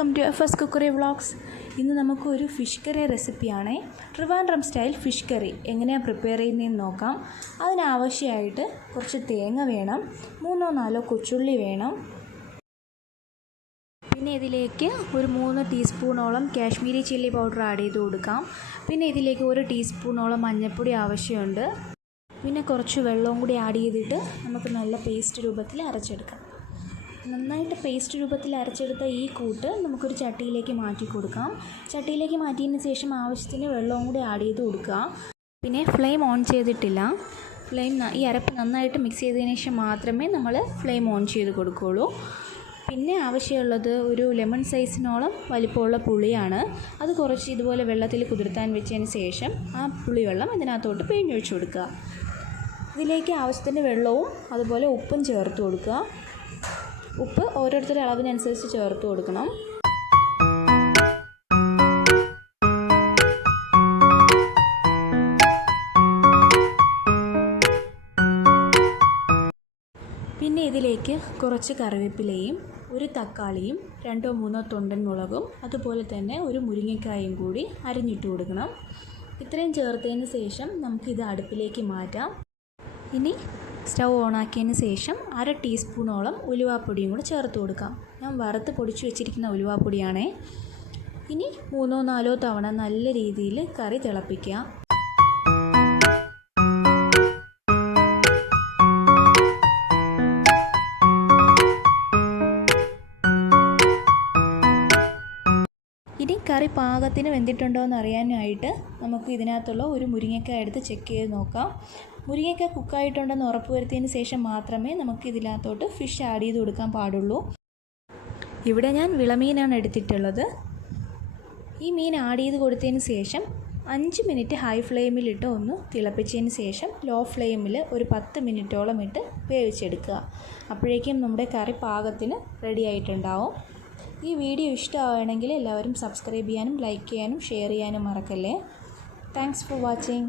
Welcome to FS cookery vlogs. ഇന്ന് നമുക്കൊരു fish curry റെസിപ്പിയാണ്. ട്രിവാൻഡ്രം സ്റ്റൈൽ ഫിഷ് കറി എങ്ങനെയാണ് പ്രിപ്പയർ ചെയ്യുന്നതെന്ന് നോക്കാം. അതിനാവശ്യമായിട്ട് കുറച്ച് തേങ്ങ വേണം, 3-4 കൊച്ചുള്ളി വേണം. പിന്നെ ഇതിലേക്ക് ഒരു 3 ടീസ്പൂണോളം കാശ്മീരി ചില്ലി പൗഡർ ആഡ് ചെയ്ത് കൊടുക്കാം. പിന്നെ ഇതിലേക്ക് 1 ടീസ്പൂണോളം മഞ്ഞൾപ്പൊടി ആവശ്യമുണ്ട്. പിന്നെ കുറച്ച് വെള്ളവും കൂടി ആഡ് ചെയ്തിട്ട് നമുക്ക് നല്ല പേസ്റ്റ് രൂപത്തിൽ അരച്ചെടുക്കാം. നന്നായിട്ട് പേസ്റ്റ് രൂപത്തിൽ അരച്ചെടുത്ത ഈ കൂട്ട് നമുക്കൊരു ചട്ടിയിലേക്ക് മാറ്റി കൊടുക്കാം. ചട്ടിയിലേക്ക് മാറ്റിയതിന് ശേഷം ആവശ്യത്തിന് വെള്ളവും കൂടി ആഡ് ചെയ്ത് കൊടുക്കുക. പിന്നെ ഫ്ലെയിം ഓൺ ചെയ്തിട്ടില്ല. ഈ അരപ്പ് നന്നായിട്ട് മിക്സ് ചെയ്തതിന് ശേഷം മാത്രമേ നമ്മൾ ഫ്ലെയിം ഓൺ ചെയ്ത് കൊടുക്കുകയുള്ളൂ. പിന്നെ ആവശ്യമുള്ളത് ഒരു ലെമൺ സൈസിനോളം വലിപ്പമുള്ള പുളിയാണ്. അത് കുറച്ച് ഇതുപോലെ വെള്ളത്തിൽ കുതിർത്താൻ വെച്ചതിന് ശേഷം ആ പുളിവെള്ളം ഇതിനകത്തോട്ട് പിഴിഞ്ഞൊഴിച്ച് കൊടുക്കുക. ഇതിലേക്ക് ആവശ്യത്തിന് വെള്ളവും അതുപോലെ ഉപ്പും ചേർത്ത് കൊടുക്കുക. ഉപ്പ് ഓരോരുത്തരുടെ അളവിനനുസരിച്ച് ചേർത്ത് കൊടുക്കണം. പിന്നെ ഇതിലേക്ക് കുറച്ച് കറിവേപ്പിലയും 1 തക്കാളിയും 2-3 തൊണ്ടൻ മുളകും അതുപോലെ തന്നെ ഒരു മുരിങ്ങക്കായും കൂടി അരിഞ്ഞിട്ട് കൊടുക്കണം. ഇത്രയും ചേർത്തതിന് ശേഷം നമുക്കിത് അടുപ്പിലേക്ക് മാറ്റാം. ഇനി സ്റ്റൗ ഓണാക്കിയതിന് ശേഷം 1/2 ടീസ്പൂണോളം ഉലുവാപ്പൊടിയും കൂടി ചേർത്ത് കൊടുക്കാം. ഞാൻ വറുത്ത് പൊടിച്ച് വെച്ചിരിക്കുന്ന ഉലുവാപ്പൊടിയാണേ. ഇനി 3-4 തവണ നല്ല രീതിയിൽ കറി തിളപ്പിക്കുക. ഇനി കറി പാകത്തിന് വെന്തിട്ടുണ്ടോ എന്ന് അറിയാനായിട്ട് നമുക്ക് ഇതിനകത്തുള്ള ഒരു മുരിങ്ങക്കായ എടുത്ത് ചെക്ക് ചെയ്ത് നോക്കാം. മുരിങ്ങക്കായ കുക്കായിട്ടുണ്ടെന്ന് ഉറപ്പ് വരുത്തിയതിന് ശേഷം മാത്രമേ നമുക്ക് ഇതിനകത്തോട്ട് ഫിഷ് ആഡ് ചെയ്ത് കൊടുക്കാൻ പാടുള്ളൂ. ഇവിടെ ഞാൻ വിളമീനാണ് എടുത്തിട്ടുള്ളത്. ഈ മീൻ ആഡ് ചെയ്ത് കൊടുത്തതിന് ശേഷം 5 മിനിറ്റ് ഹൈ ഫ്ലെയിമിലിട്ട് ഒന്ന് തിളപ്പിച്ചതിന് ശേഷം ലോ ഫ്ലെയിമിൽ ഒരു 10 മിനിറ്റോളം ഇട്ട് വേവിച്ചെടുക്കുക. അപ്പോഴേക്കും നമ്മുടെ കറി പാകത്തിന് റെഡി ആയിട്ടുണ്ടാവും. ഈ വീഡിയോ ഇഷ്ടമാവുകയാണെങ്കിൽ എല്ലാവരും സബ്സ്ക്രൈബ് ചെയ്യാനും ലൈക്ക് ചെയ്യാനും ഷെയർ ചെയ്യാനും മറക്കല്ലേ. Thanks for watching.